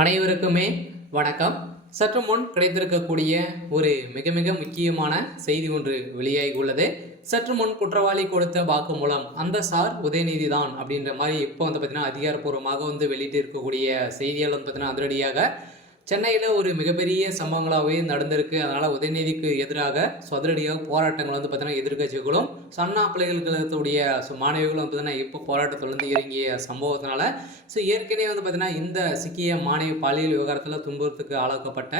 அனைவருக்குமே வணக்கம். சற்று முன் கிடைத்திருக்கக்கூடிய ஒரு மிக மிக முக்கியமான செய்தி ஒன்று வெளியாகி உள்ளது. சற்று முன் குற்றவாளி கொடுத்த வாக்குமூலம் அந்த சார் உதயநிதி தான் அப்படின்ற மாதிரி இப்போ பார்த்தீங்கன்னா அதிகாரப்பூர்வமாக வெளியிட்டு இருக்கக்கூடிய செய்தியால் பார்த்தீங்கன்னா அதிரடியாக சென்னையில் ஒரு மிகப்பெரிய சம்பவங்களாகவே நடந்திருக்கு. அதனால் உதயநிதிக்கு எதிராக அதிரடியாக போராட்டங்கள் பார்த்தீங்கன்னா எதிர்கட்சிகளும் அண்ணா பல்கலைக்கழகத்துடைய மாணவிகளும் பார்த்தீங்கன்னா இப்போ போராட்டத்தில் இறங்கிய சம்பவத்தினால ஏற்கனவே பார்த்தீங்கன்னா இந்த சிக்கிய மாணவி பாலியல் விவகாரத்தில் துன்புறுத்துக்கு ஆளாக்கப்பட்ட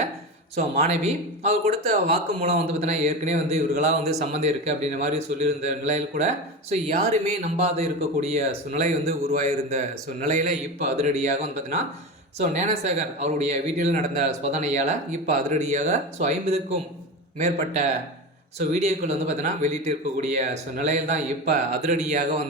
மாணவி அவர் கொடுத்த வாக்கு மூலம் பார்த்தீங்கன்னா ஏற்கனவே இவர்களாக சம்மந்தம் இருக்குது அப்படின்ற மாதிரி சொல்லியிருந்த நிலையில் கூட யாருமே நம்பாத இருக்கக்கூடிய நிலை உருவாகியிருந்த நிலையில் இப்போ அதிரடியாக பார்த்தீங்கன்னா ஞானசேகர் அவருடைய வீட்டில் நடந்த சோதனையால் இப்போ அதிரடியாக 50க்கும் மேற்பட்ட வீடியோக்கள் பார்த்தீங்கன்னா வெளியிட்டு இருக்கக்கூடிய நிலையில் தான் இப்போ அதிரடியாக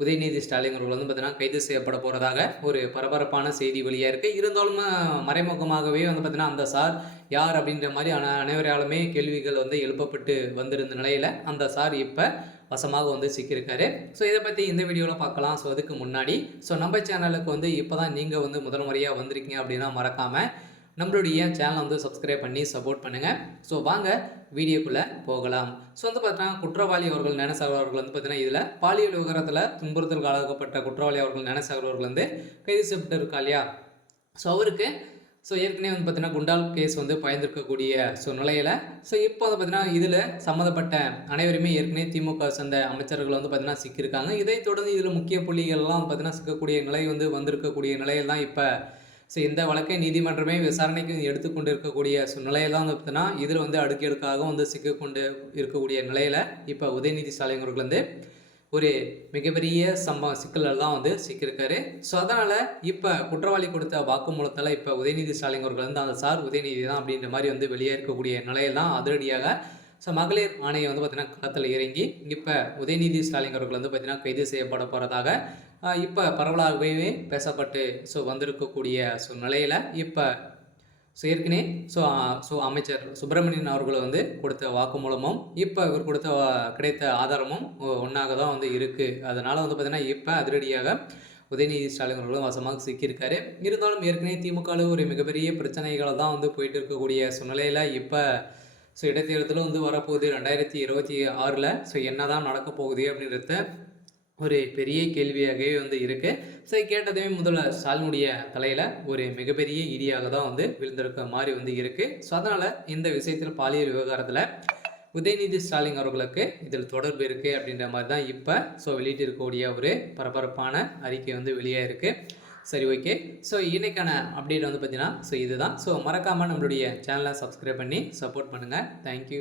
உதயநிதி ஸ்டாலின் அவர்கள் பார்த்தீங்கன்னா கைது செய்யப்பட போகிறதாக ஒரு பரபரப்பான செய்தி வெளியாக இருக்குது. இருந்தாலும் மறைமுகமாகவே பார்த்தீங்கன்னா அந்த சார் யார் அப்படின்ற மாதிரி அனைவராலுமே கேள்விகள் எழுப்பப்பட்டு வந்திருந்த நிலையில் அந்த சார் இப்போ வசமாக சிக்கியிருக்காரு. இதை பற்றி இந்த வீடியோவில் பார்க்கலாம். அதுக்கு முன்னாடி நம்ம சேனலுக்கு இப்போ தான் நீங்கள் முதல் முறையாக வந்திருக்கீங்க அப்படின்னா மறக்காமல் நம்மளுடைய சேனலை சப்ஸ்கிரைப் பண்ணி சப்போர்ட் பண்ணுங்கள். வாங்க வீடியோக்குள்ளே போகலாம். பார்த்தீங்கன்னா குற்றவாளி அவர்கள் ஞானசேகர் அவர்கள் பார்த்தீங்கன்னா இதில் பாலியல் விவகாரத்தில் துன்புறுத்தலுக்கு ஆளாக்கப்பட்ட குற்றவாளி அவர்கள் ஞானசேகர் அவர்கள் கைது செய்யப்பட்டு இருக்கா இல்லையா. அவருக்கு ஏற்கனவே பார்த்தீங்கன்னா குண்டால் கேஸ் பயந்திருக்கக்கூடிய நிலையில் இப்போ பார்த்தீங்கன்னா இதில் சம்மந்தப்பட்ட அனைவருமே ஏற்கனவே திமுக சேர்ந்த அமைச்சர்கள் பார்த்தீங்கன்னா சிக்கியிருக்காங்க. இதைத் தொடர்ந்து இதில் முக்கிய புள்ளிகள்லாம் பார்த்தீங்கன்னா சிக்கக்கூடிய நிலை வந்திருக்கக்கூடிய நிலையில் தான் இப்போ இந்த வழக்கை நீதிமன்றமே விசாரணைக்கு எடுத்துக்கொண்டு இருக்கக்கூடிய நிலையில் தான் பார்த்தீங்கன்னா இதில் அடுக்கடுக்காக சிக்கொண்டு இருக்கக்கூடிய நிலையில் இப்போ உதயநிதி ஸ்டாலின் அவர்கள் ஒரு மிகப்பெரிய சிக்கலில் தான் சிக்கியிருக்காரு. அதனால் இப்போ குற்றவாளி கொடுத்த வாக்குமூலத்தில் இப்போ உதயநிதி ஸ்டாலின் அவர்கள் அந்த சார் உதயநிதி தான் அப்படின்ற மாதிரி வெளியே இருக்கக்கூடிய நிலையில் தான் அதிரடியாக மகளிர் ஆணையம் பார்த்தீங்கன்னா களத்தில் இறங்கி இப்போ உதயநிதி ஸ்டாலின் அவர்கள் பார்த்தீங்கன்னா கைது செய்யப்பட போகிறதாக இப்போ பரவலாகவே பேசப்பட்டு வந்திருக்கக்கூடிய நிலையில் இப்போ ஏற்கனவே அமைச்சர் சுப்பிரமணியன் அவர்கள் கொடுத்த வாக்குமூலமும் இப்போ இவர் கொடுத்த கிடைத்த ஆதாரமும் ஒன்றாக தான் இருக்குது. அதனால் பார்த்தீங்கன்னா இப்போ அதிரடியாக உதயநிதி ஸ்டாலின் அவர்களும் வசமாக சிக்கியிருக்காரு. இருந்தாலும் ஏற்கனவே திமுகவில் ஒரு மிகப்பெரிய பிரச்சனைகளை தான் போயிட்டு இருக்கக்கூடிய நிலையில் இப்போ இடைத்தேர்தலும் வரப்போகுது 2026. என்ன தான் நடக்க போகுது அப்படின்றத ஒரு பெரிய கேள்வியாகவே இருக்குது. கேட்டதுமே முதல்ல ஸ்டாலினுடைய தலையில் ஒரு மிகப்பெரிய இடியாக தான் விழுந்திருக்க மாதிரி இருக்குது. அதனால் இந்த விஷயத்தில் பாலியல் விவகாரத்தில் உதயநிதி ஸ்டாலின் அவர்களுக்கு இதில் தொடர்பு இருக்குது அப்படின்ற மாதிரி தான் இப்போ வெளியிட்டு இருக்கக்கூடிய ஒரு பரபரப்பான அறிக்கை வெளியாக இருக்குது. சரி, ஓகே. இன்றைக்கான அப்டேட் பார்த்தீங்கன்னா இதுதான். மறக்காமல் நம்மளுடைய சேனலை சப்ஸ்கிரைப் பண்ணி சப்போர்ட் பண்ணுங்கள். தேங்க்யூ.